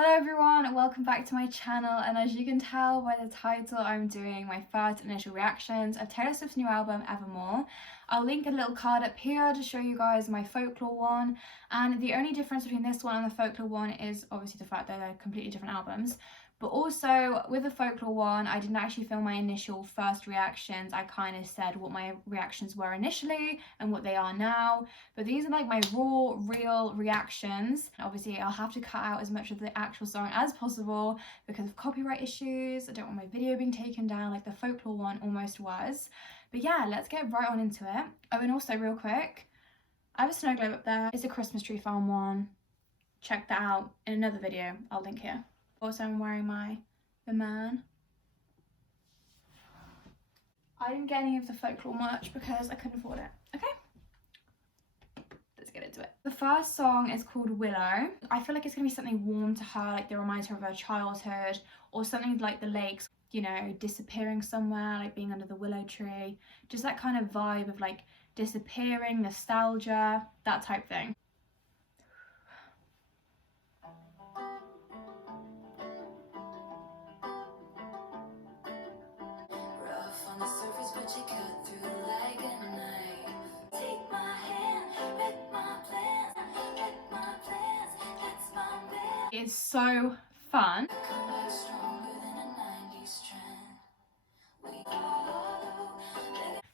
Hello everyone and welcome back to my channel, and as you can tell by the title, I'm doing my first initial reactions of Taylor Swift's new album Evermore. I'll link a little card up here to show you guys my folklore one, and the only difference between this one and the folklore one is obviously the fact that they're completely different albums. But also with the folklore one, I didn't actually film my initial first reactions. I kind of said what my reactions were initially and what they are now. But these are like my raw, real reactions. Obviously, I'll have to cut out as much of the actual song as possible because of copyright issues. I don't want my video being taken down like the folklore one almost was. But yeah, let's get right on into it. Oh, and also real quick, I have a snow globe up there. It's a Christmas tree farm one. Check that out in another video. I'll link here. Also, I'm wearing my The Man. I didn't get any of the folklore merch because I couldn't afford it. Okay, let's get into it. The first song is called Willow. I feel like it's gonna be something warm to her, like that reminds her of her childhood, or something like the lakes, you know, disappearing somewhere, like being under the willow tree. Just that kind of vibe of like disappearing, nostalgia, that type thing. It's so fun.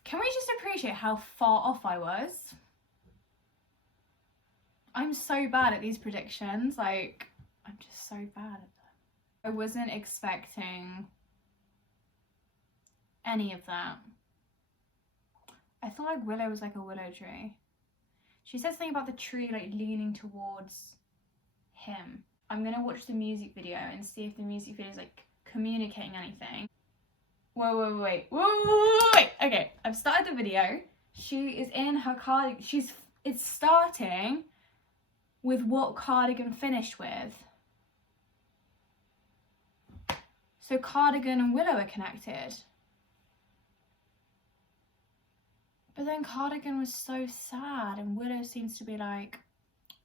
Can we just appreciate how far off I was? I'm so bad at these predictions, like, I'm just so bad at them. I wasn't expecting any of that. I thought like Willow was like a willow tree. She said something about the tree like leaning towards him. I'm gonna watch the music video and see if the music video is like communicating anything. Wait. Okay, I've started the video. She is in her cardigan. It's starting with what cardigan finished with. So cardigan and willow are connected. But then cardigan was so sad and willow seems to be like,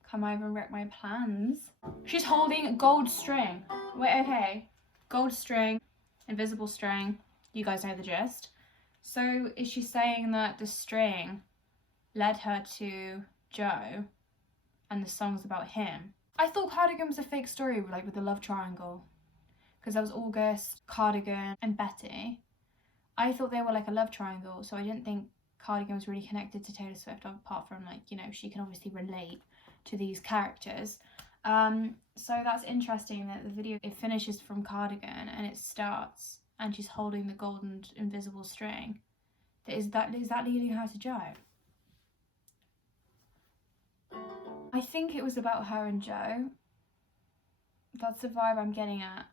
come over and wreck my plans. She's holding gold string. Wait, okay. Gold string, invisible string. You guys know the gist. So is she saying that the string led her to Joe and the song's about him? I thought Cardigan was a fake story, like with the love triangle. Because there was August, Cardigan and Betty. I thought they were like a love triangle, so I didn't think Cardigan was really connected to Taylor Swift, apart from like, you know, she can obviously relate to these characters. So that's interesting that the video, it finishes from Cardigan and it starts and she's holding the golden invisible string. Is that leading her to Joe? I think it was about her and Joe. That's the vibe I'm getting at.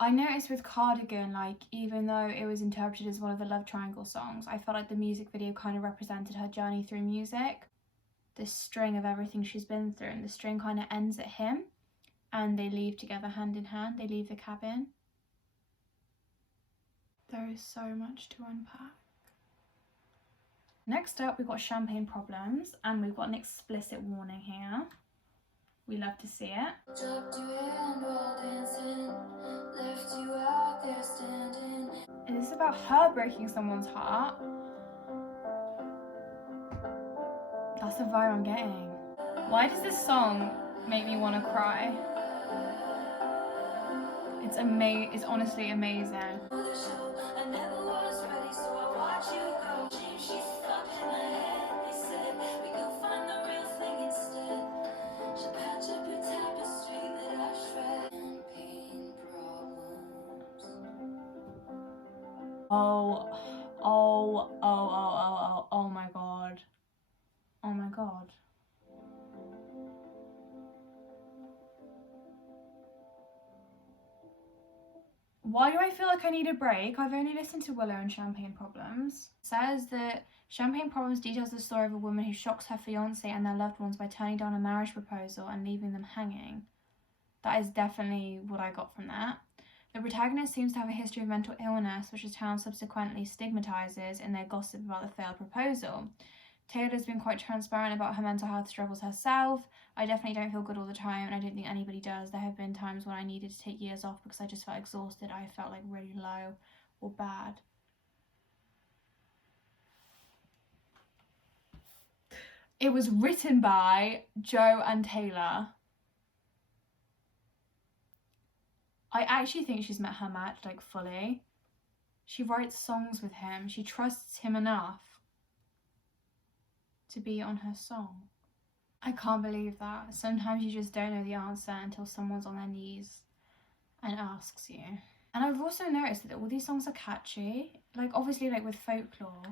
I noticed with Cardigan, like, even though it was interpreted as one of the love triangle songs, I felt like the music video kind of represented her journey through music. This string of everything she's been through, and the string kind of ends at him and they leave together hand in hand. They leave the cabin. There is so much to unpack. Next up, we've got Champagne Problems, and we've got an explicit warning here. We love to see it. And this is about her breaking someone's heart. That's the vibe I'm getting. Why does this song make me want to cry? It's honestly amazing. Oh my god. Oh my god. Why do I feel like I need a break? I've only listened to Willow and Champagne Problems. It says that Champagne Problems details the story of a woman who shocks her fiancé and their loved ones by turning down a marriage proposal and leaving them hanging. That is definitely what I got from that. The protagonist seems to have a history of mental illness, which the town subsequently stigmatizes in their gossip about the failed proposal. Taylor's been quite transparent about her mental health struggles herself. I definitely don't feel good all the time, and I don't think anybody does. There have been times when I needed to take years off because I just felt exhausted. I felt like really low or bad. It was written by Joe and Taylor. I actually think she's met her match, like, fully. She writes songs with him. She trusts him enough to be on her song. I can't believe that. Sometimes you just don't know the answer until someone's on their knees and asks you. And I've also noticed that all these songs are catchy. Like, obviously, like, with folklore,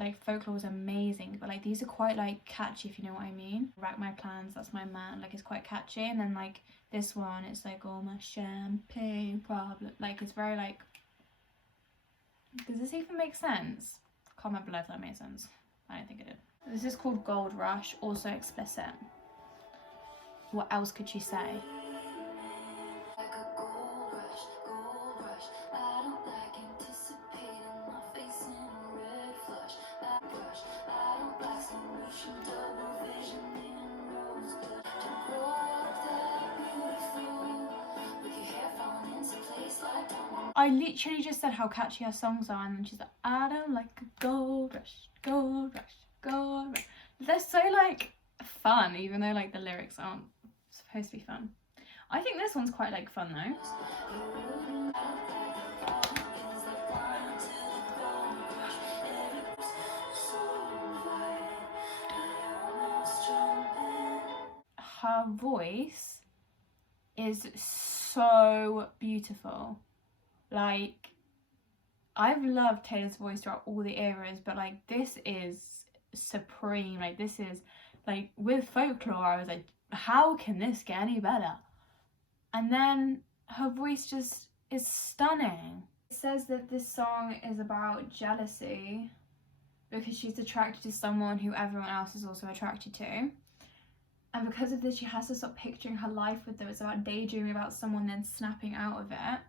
like, folklore is amazing, but, like, these are quite, like, catchy, if you know what I mean. Rack My Plans, That's My Man, like, it's quite catchy. And then, like, this one, it's like, all my champagne problem. Like, it's very, like, does this even make sense? Comment below if that made sense. I don't think it did. This is called Gold Rush, also explicit. What else could she say? I literally just said how catchy her songs are, and then she's like, I don't like a gold rush, gold rush, gold rush. They're so, like, fun, even though, like, the lyrics aren't supposed to be fun. I think this one's quite, like, fun though. Her voice is so beautiful. Like, I've loved Taylor's voice throughout all the eras, but, like, this is supreme. Like, this is, like, with folklore, I was like, how can this get any better? And then her voice just is stunning. It says that this song is about jealousy because she's attracted to someone who everyone else is also attracted to. And because of this, she has to stop picturing her life with them. It's about daydreaming about someone, then snapping out of it.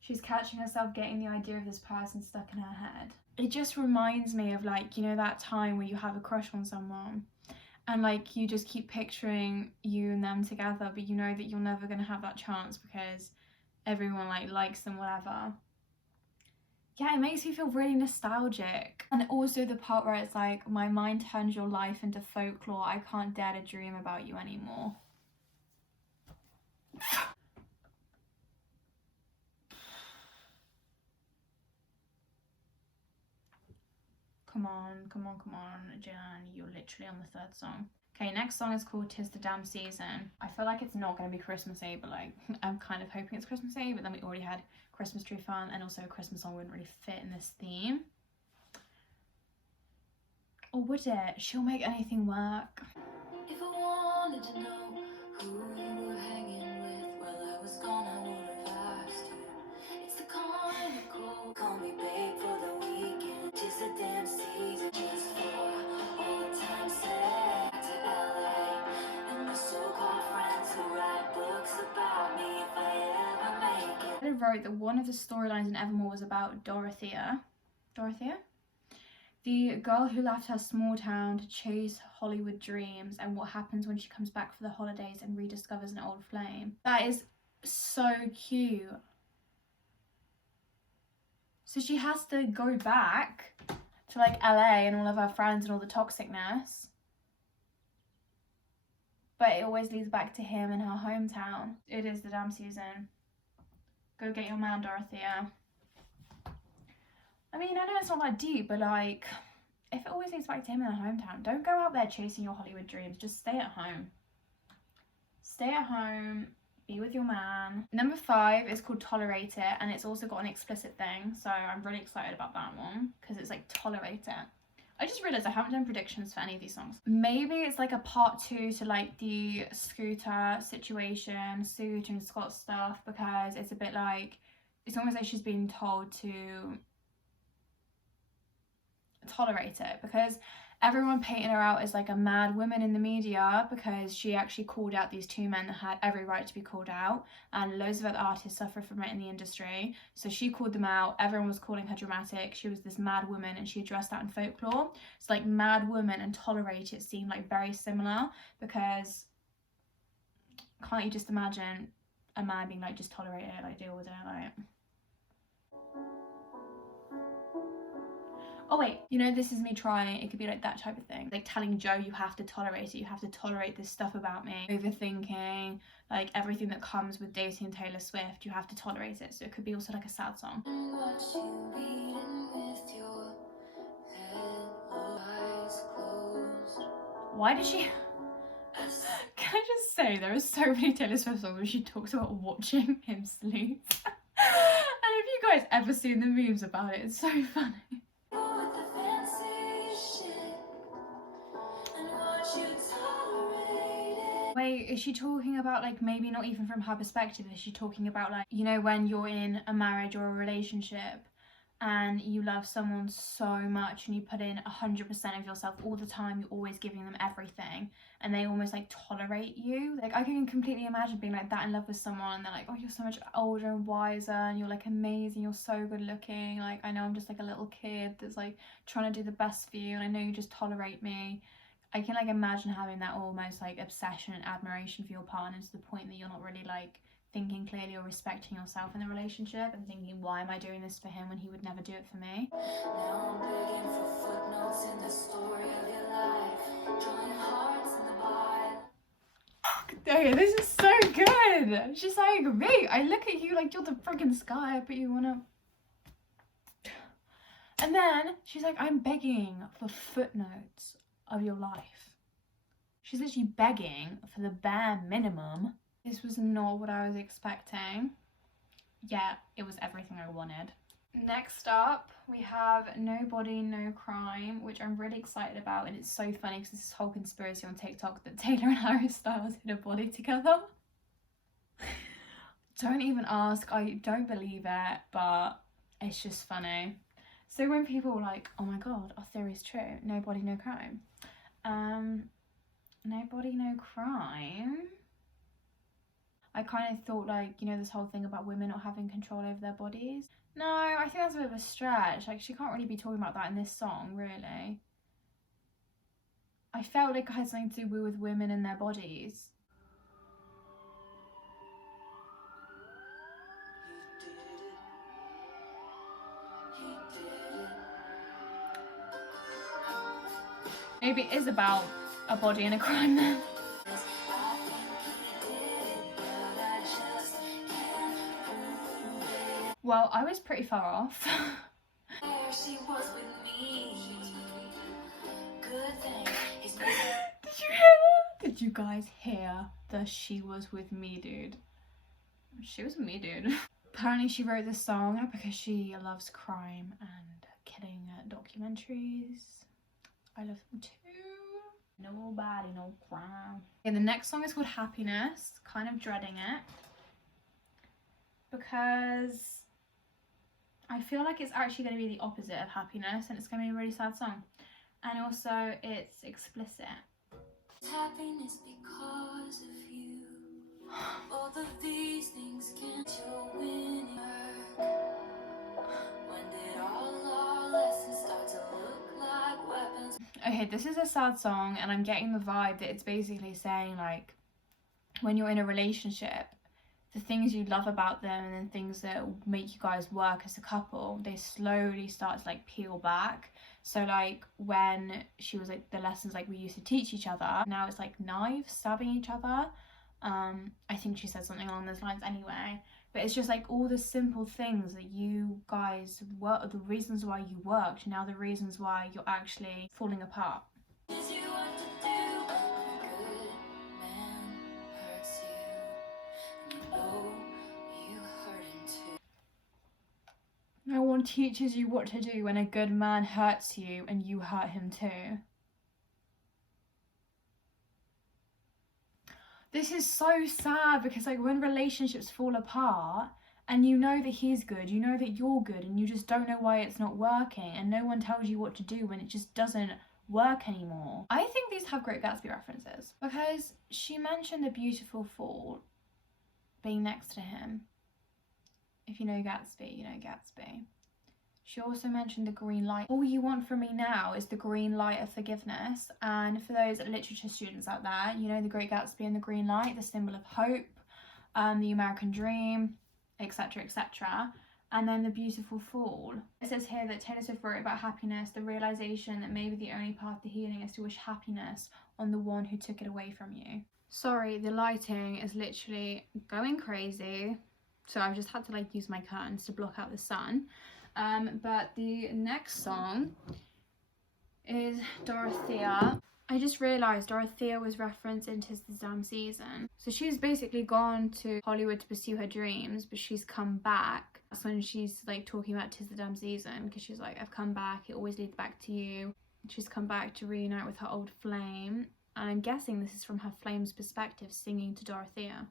She's catching herself getting the idea of this person stuck in her head. It just reminds me of, like, you know, that time where you have a crush on someone and, like, you just keep picturing you and them together, but you know that you're never going to have that chance because everyone, like, likes them, whatever. Yeah, it makes me feel really nostalgic. And also the part where it's like, my mind turns your life into folklore. I can't dare to dream about you anymore. Come on, come on, come on, Jaylan, you're literally on the third song. Okay, next song is called 'Tis the Damn Season. I feel like it's not going to be Christmassy, but, like, I'm kind of hoping it's Christmassy, but then we already had Christmas tree fun, and also a Christmas song wouldn't really fit in this theme. Or would it? She'll make anything work. If I wanted to know who you were hanging with while I was gone, I would have asked you. It's the kind of cold, call me babe for the weekend. 'Tis the damn season, just for old time's sake. To LA and my so-called friends who write books about me if I ever make it. I wrote that one of the storylines in Evermore was about Dorothea. Dorothea? The girl who left her small town to chase Hollywood dreams, and what happens when she comes back for the holidays and rediscovers an old flame. That is so cute. So she has to go back to, like, LA and all of her friends and all the toxicness, but it always leads back to him in her hometown. It is the damn season. Go get your man, Dorothea. I mean, I know it's not that deep, but, like, if it always leads back to him in her hometown, don't go out there chasing your Hollywood dreams. Just stay at home. Stay at home. Be with your man. Number 5 is called Tolerate It, and it's also got an explicit thing, so I'm really excited about that one because it's like Tolerate It. I just realized I haven't done predictions for any of these songs. Maybe it's like a part 2 to, like, the Scooter situation, Suit and Scott stuff, because it's a bit like, it's almost like she's being told to tolerate it, because Everyone painted her out as like a mad woman in the media because she actually called out these two men that had every right to be called out, and loads of other artists suffer from it in the industry. So she called them out. Everyone was calling her dramatic. She was this mad woman, and she addressed that in folklore. So like mad woman and tolerate it seemed like very similar, because can't you just imagine a man being like, just tolerate it, like deal with it, like. Oh wait, you know, this is me trying, it could be like that type of thing. Like telling Joe, you have to tolerate it, you have to tolerate this stuff about me. Overthinking, like everything that comes with dating Taylor Swift, you have to tolerate it. So it could be also like a sad song. Why did she... Can I just say, there are so many Taylor Swift songs where she talks about watching him sleep. And if you guys ever seen the memes about it, it's so funny. Wait, is she talking about like, maybe not even from her perspective, is she talking about like, you know, when you're in a marriage or a relationship and you love someone so much and you put in 100% of yourself all the time, you're always giving them everything, and they almost like tolerate you? Like I can completely imagine being like that in love with someone, and they're like, oh, you're so much older and wiser and you're like amazing, you're so good looking, like I know I'm just like a little kid that's like trying to do the best for you, and I know you just tolerate me. I can like imagine having that almost like obsession and admiration for your partner to the point that you're not really like thinking clearly or respecting yourself in the relationship, and thinking, why am I doing this for him when he would never do it for me? Now I'm begging for footnotes in the story of your life, drawing hearts in the Bible. Okay, this is so good. She's like, mate, I look at you like you're the freaking sky, but you wanna... And then she's like, I'm begging for footnotes of your life. She's literally begging for the bare minimum. This was not what I was expecting. Yeah, it was everything I wanted. Next up, we have No Body, No Crime, which I'm really excited about, and it's so funny because this whole conspiracy on TikTok that Taylor and Harry Styles hid a body together. Don't even ask, I don't believe it, but it's just funny. So when people were like, oh my god, our theory is true, no body, no crime. No body, no crime. I kind of thought like, you know, this whole thing about women not having control over their bodies. No, I think that's a bit of a stretch. Like she can't really be talking about that in this song, really. I felt like it had something to do with women and their bodies. Maybe it is about a body and a crime then. Well, I was pretty far off. Did you hear that? Did you guys hear the she was with me, dude? She was with me, dude. Apparently she wrote this song because she loves crime and killing documentaries. I love them too. Nobody, no crime. Okay, the next song is called Happiness. Kind of dreading it, because I feel like it's actually going to be the opposite of happiness, and it's going to be a really sad song. And also it's explicit. Happiness because of you. Both of these things can't you win. When did all our lessons start to look like weapons? Okay, this is a sad song, and I'm getting the vibe that it's basically saying like, when you're in a relationship, the things you love about them and then things that make you guys work as a couple, they slowly start to like peel back. So like when she was like, the lessons like we used to teach each other, now it's like knives stabbing each other. I think she said something along those lines anyway, but it's just like all the simple things that you guys work, the reasons why you worked, now the reasons why you're actually falling apart. No one teaches you what to do when a good man hurts you and you hurt him too. This is so sad, because like when relationships fall apart and you know that he's good, you know that you're good, and you just don't know why it's not working, and no one tells you what to do when it just doesn't work anymore. I think these have Great Gatsby references because she mentioned a beautiful fall being next to him. If you know Gatsby, you know Gatsby. She also mentioned the green light. All you want from me now is the green light of forgiveness. And for those literature students out there, you know the Great Gatsby and the green light, the symbol of hope, the American dream, etc, etc. And then the beautiful fall. It says here that Taylor Swift wrote about happiness, the realization that maybe the only path to healing is to wish happiness on the one who took it away from you. Sorry, the lighting is literally going crazy. So I've just had to like use my curtains to block out the sun. But the next song is Dorothea. I just realised Dorothea was referenced in 'Tis the Damn Season. So she's basically gone to Hollywood to pursue her dreams, but she's come back. That's when she's like talking about 'Tis the Damn Season, because she's like, I've come back, it always leads back to you. She's come back to reunite with her old flame. And I'm guessing this is from her flame's perspective, singing to Dorothea.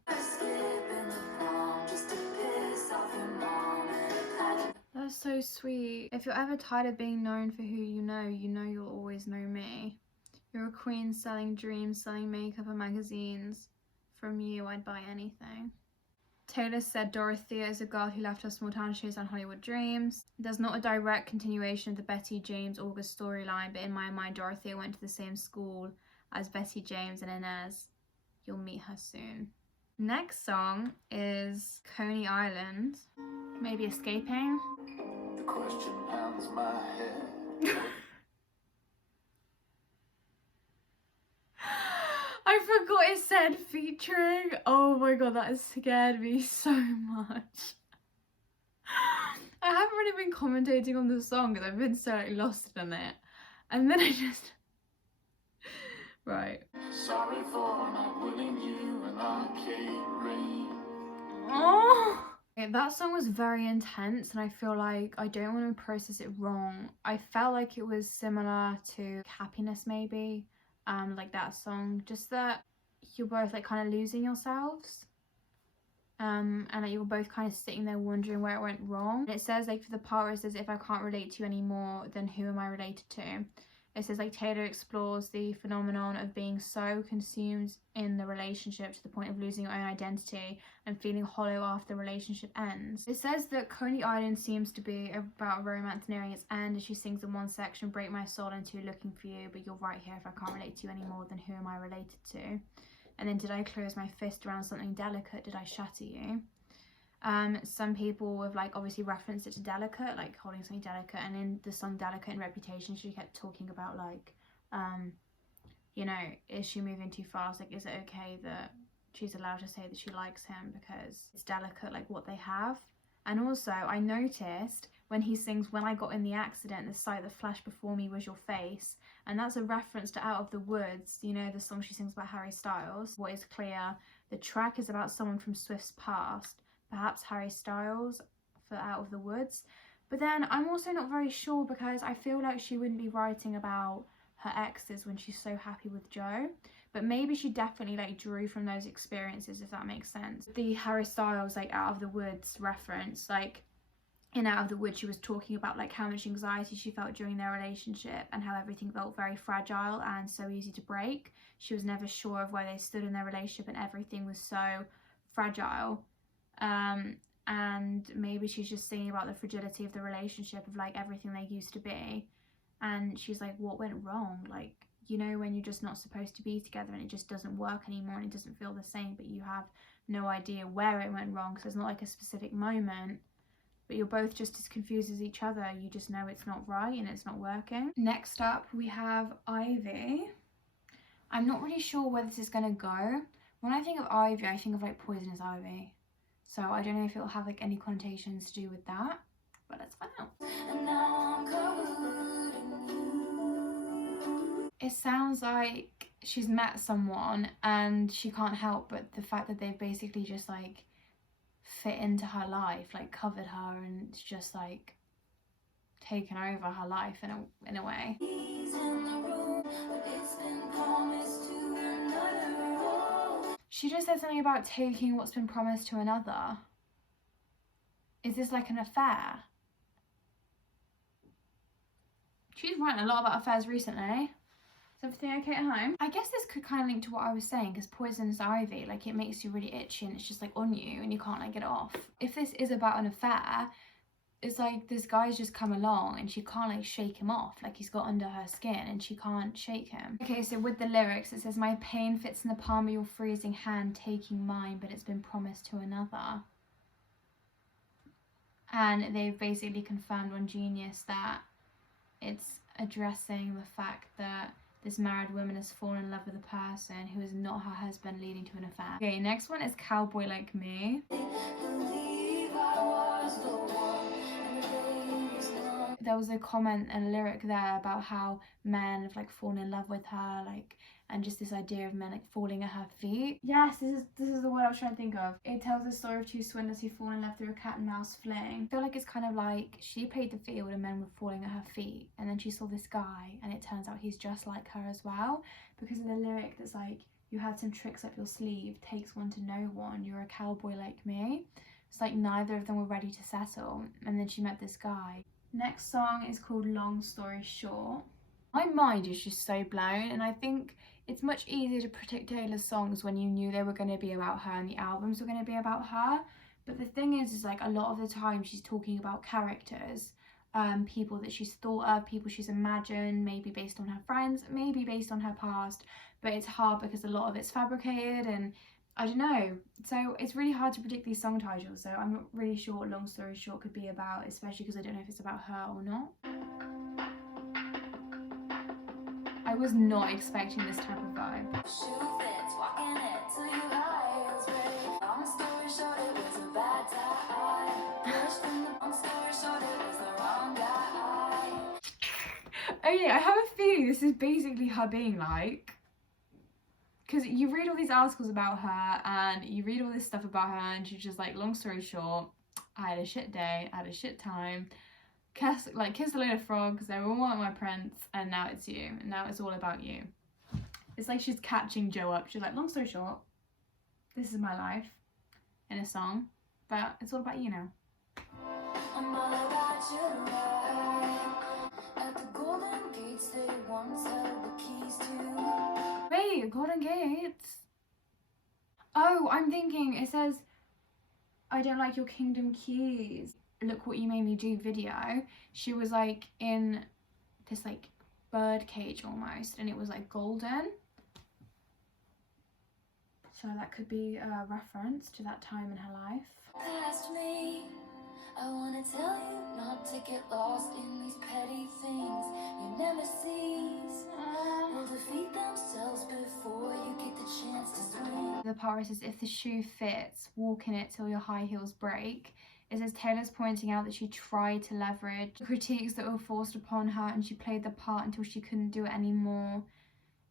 That's so sweet. If you're ever tired of being known for who you know you'll always know me. You're a queen selling dreams, selling makeup and magazines. From you, I'd buy anything. Taylor said Dorothea is a girl who left her small town to chase down Hollywood dreams. There's not a direct continuation of the Betty, James, August storyline, but in my mind, Dorothea went to the same school as Betty, James and Inez. You'll meet her soon. Next song is Coney Island. Maybe escaping. The question pounds my head. I forgot it said featuring. Oh my god, that has scared me so much. I haven't really been commentating on the song because I've been so like, lost in it. And then I just... Right. Sorry for not winning you an arcade ring. Oh. Okay, that song was very intense and I feel like I don't want to process it wrong. I felt like it was similar to Happiness maybe. Like that song. Just that you're both like kind of losing yourselves. And like you're both kind of sitting there wondering where it went wrong. And it says like for the part where it says if I can't relate to you anymore, then who am I related to? It says like Taylor explores the phenomenon of being so consumed in the relationship to the point of losing your own identity and feeling hollow after the relationship ends. It says that Coney Island seems to be about romance nearing its end as she sings in one section, break my soul into looking for you, but you're right here, if I can't relate to you anymore, then who am I related to? And then did I close my fist around something delicate? Did I shatter you? Some people have like obviously referenced it to Delicate, like holding something delicate, and in the song Delicate and Reputation she kept talking about like you know, is she moving too fast, like is it okay that she's allowed to say that she likes him because it's delicate like what they have. And also I noticed when he sings when I got in the accident, the sight that flashed before me was your face, and that's a reference to Out of the Woods, you know, the song she sings about Harry Styles. What is clear, the track is about someone from Swift's past, perhaps Harry Styles for Out of the Woods. But then I'm also not very sure because I feel like she wouldn't be writing about her exes when she's so happy with Joe. But maybe she definitely like drew from those experiences, if that makes sense. The Harry Styles like Out of the Woods reference, like in Out of the Woods she was talking about like how much anxiety she felt during their relationship and how everything felt very fragile and so easy to break. She was never sure of where they stood in their relationship and everything was so fragile. And maybe she's just singing about the fragility of the relationship, of like everything they used to be, and she's like, what went wrong? Like, you know, when you're just not supposed to be together and it just doesn't work anymore and it doesn't feel the same, but you have no idea where it went wrong because there's not like a specific moment, but you're both just as confused as each other. You just know it's not right and it's not working. Next up we have Ivy. I'm not really sure where this is gonna go. When I think of Ivy, I think of like poisonous ivy. So I don't know if it'll have like any connotations to do with that, but let's find out. And now I'm covered in you. It sounds like she's met someone and she can't help but the fact that they've basically just like fit into her life, like covered her and just like taken over her life in a way. She just said something about taking what's been promised to another. Is this like an affair? She's writing a lot about affairs recently. Is everything okay at home? I guess this could kind of link to what I was saying, because poisonous ivy, like, it makes you really itchy and it's just like on you and you can't like get it off. If this is about an affair, it's like this guy's just come along and she can't like shake him off, like he's got under her skin and she can't shake him. Okay, so with the lyrics it says, my pain fits in the palm of your freezing hand, taking mine, but it's been promised to another. And they've basically confirmed on Genius that it's addressing the fact that this married woman has fallen in love with a person who is not her husband, leading to an affair. Okay, next one is Cowboy Like Me. There was a comment and a lyric there about how men have like fallen in love with her, like, and just this idea of men like falling at her feet. Yes, this is the word I was trying to think of. It tells the story of two swindlers who fall in love through a cat and mouse fling. I feel like it's kind of like she played the field and men were falling at her feet, and then she saw this guy and it turns out he's just like her as well, because of the lyric that's like, you had some tricks up your sleeve, takes one to know one, you're a cowboy like me. It's like neither of them were ready to settle, and then she met this guy. Next song is called Long Story Short. My mind is just so blown, and I think it's much easier to predict Taylor's songs when you knew they were going to be about her and the albums were going to be about her. But the thing is like a lot of the time she's talking about characters, people that she's thought of, people she's imagined, maybe based on her friends, maybe based on her past, but it's hard because a lot of it's fabricated and I don't know. So it's really hard to predict these song titles, so I'm not really sure what Long Story Short could be about, especially because I don't know if it's about her or not. I was not expecting this type of vibe. Okay, I have a feeling this is basically her being like, because you read all these articles about her and you read all this stuff about her and she's just like, long story short, I had a shit day, I had a shit time, kissed a load of frogs, they were all at my prince, and now it's you, and now it's all about you. It's like she's catching Joe up. She's like, long story short, this is my life in a song, but it's all about you now. I'm all about your life. At the golden gates they once held the keys to. Wait, golden gates? Oh, I'm thinking, it says, I don't like your kingdom keys. Look What You Made Me Do video. She was like in this like bird cage almost, and it was like golden. So that could be a reference to that time in her life. Past me, I wanna tell you not to get lost in these petty things. Your nemesis will defeat themselves before you get the chance to swing. The part says, if the shoe fits, walk in it till your high heels break. It says Taylor's pointing out that she tried to leverage critiques that were forced upon her, and she played the part until she couldn't do it anymore.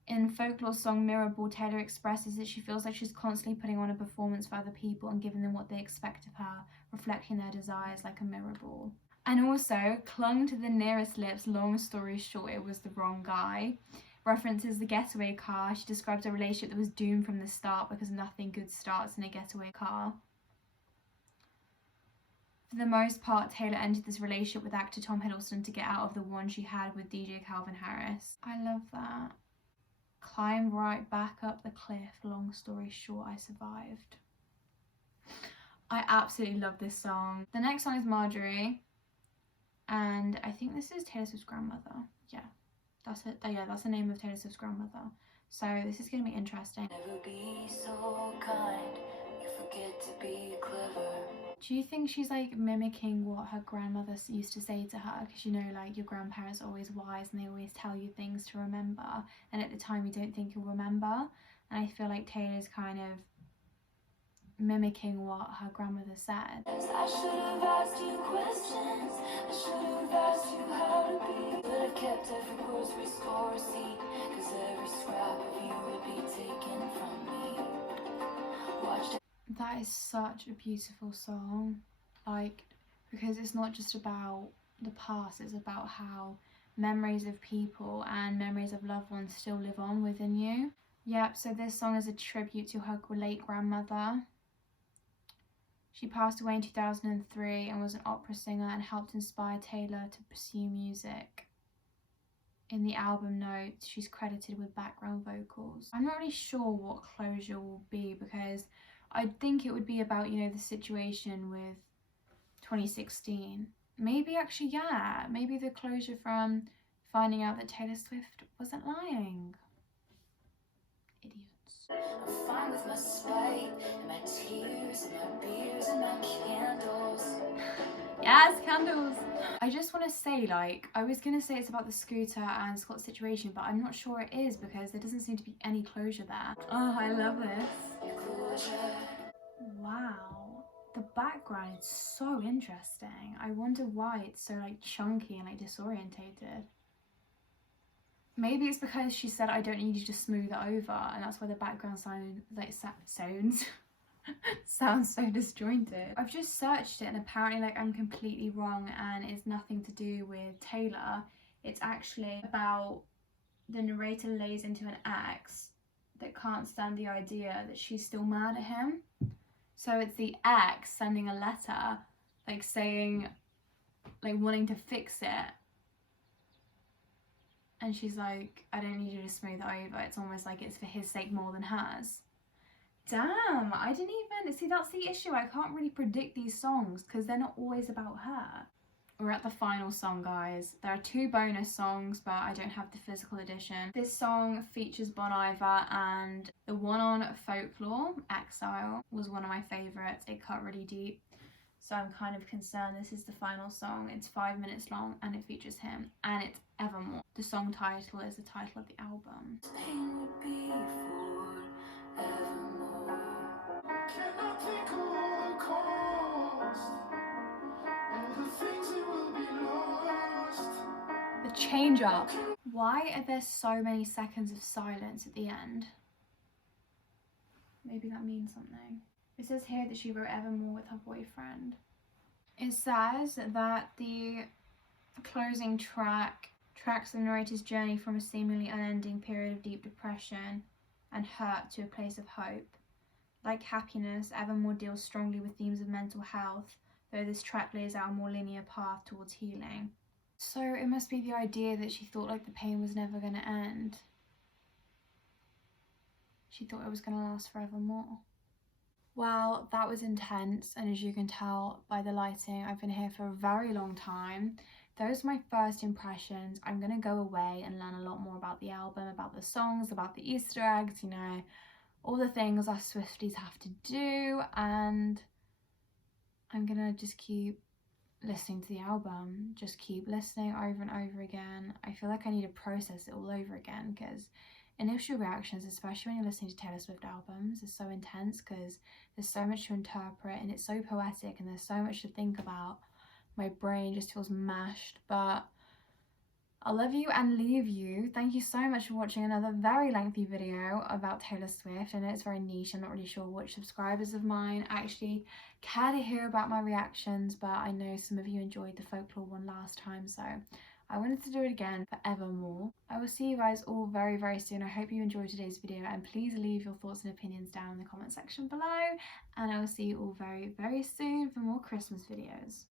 In Folklore's song Mirror Ball, Taylor expresses that she feels like she's constantly putting on a performance for other people and giving them what they expect of her, reflecting their desires like a mirror ball. And also, clung to the nearest lips, long story short, it was the wrong guy. References the getaway car. She describes a relationship that was doomed from the start because nothing good starts in a getaway car. For the most part, Taylor entered this relationship with actor Tom Hiddleston to get out of the one she had with DJ Calvin Harris. I love that. Climbed right back up the cliff, long story short, I survived. I absolutely love this song. The next song is Marjorie, and I think this is Taylor Swift's grandmother. Yeah, that's it. Yeah, that's the name of Taylor Swift's grandmother. So this is going to be interesting. Never be so kind, you forget to be clever. Do you think she's like mimicking what her grandmother used to say to her? Because you know, like, your grandparents are always wise and they always tell you things to remember, and at the time you don't think you'll remember. And I feel like Taylor's kind of mimicking what her grandmother said. I should have asked you questions, I should have asked you how to be, but I kept every grocery store receipt, because every scrap of you would be taken from me. Watched. That is such a beautiful song, like, because it's not just about the past, it's about how memories of people and memories of loved ones still live on within you. Yep, so this song is a tribute to her late grandmother. She passed away in 2003 and was an opera singer and helped inspire Taylor to pursue music. in the album notes, she's credited with background vocals. I'm not really sure what closure will be, because I think it would be about, you know, the situation with 2016. Maybe actually, yeah, maybe the closure from finding out that Taylor Swift wasn't lying. Idiots. I'm fine with my spite and my tears and my beers and my candles. Yes, candles. I just want to say, like, I was going to say it's about the scooter and Scott's situation, but I'm not sure it is, because there doesn't seem to be any closure there. Oh, I love this. Wow. The background is so interesting. I wonder why it's so like chunky and like disorientated. Maybe it's because she said, I don't need you to smooth it over, and that's why the background sound like sounds sounds so disjointed. I've just searched it, and apparently like I'm completely wrong, and it's nothing to do with Taylor. It's actually about the narrator lays into an ex that can't stand the idea that she's still mad at him. So it's the ex sending a letter, like saying, like wanting to fix it. And she's like, I don't need you to smooth it over. It's almost like it's for his sake more than hers. Damn, I didn't even, see, that's the issue. I can't really predict these songs because they're not always about her. We're at the final song, guys. There are 2 bonus songs, but I don't have the physical edition. This song features Bon Iver, and the one on Folklore, Exile, was one of my favourites. It cut really deep, so I'm kind of concerned this is the final song. It's 5 minutes long, and it features him, and it's Evermore. The song title is the title of the album. Pain would be for evermore. Cannot think of all the cost. The change up. Why are there so many seconds of silence at the end? Maybe that means something. It says here that she wrote Evermore with her boyfriend. It says that the closing track tracks the narrator's journey from a seemingly unending period of deep depression and hurt to a place of hope. Like Happiness, Evermore deals strongly with themes of mental health, though this track lays out a more linear path towards healing. So it must be the idea that she thought like the pain was never going to end. She thought it was going to last forevermore. Well, that was intense, and as you can tell by the lighting, I've been here for a very long time. Those are my first impressions. I'm going to go away and learn a lot more about the album, about the songs, about the Easter eggs, you know, all the things us Swifties have to do, and I'm going to just keep listening to the album, just keep listening over and over again. I feel like I need to process it all over again, because initial reactions, especially when you're listening to Taylor Swift albums, is so intense because there's so much to interpret and it's so poetic and there's so much to think about. My brain just feels mashed, but I'll love you and leave you. Thank you so much for watching another very lengthy video about Taylor Swift. I know it's very niche. I'm not really sure which subscribers of mine actually care to hear about my reactions, but I know some of you enjoyed the Folklore one last time, so I wanted to do it again for Evermore. I will see you guys all very, very soon. I hope you enjoyed today's video, and please leave your thoughts and opinions down in the comment section below, and I will see you all very, very soon for more Christmas videos.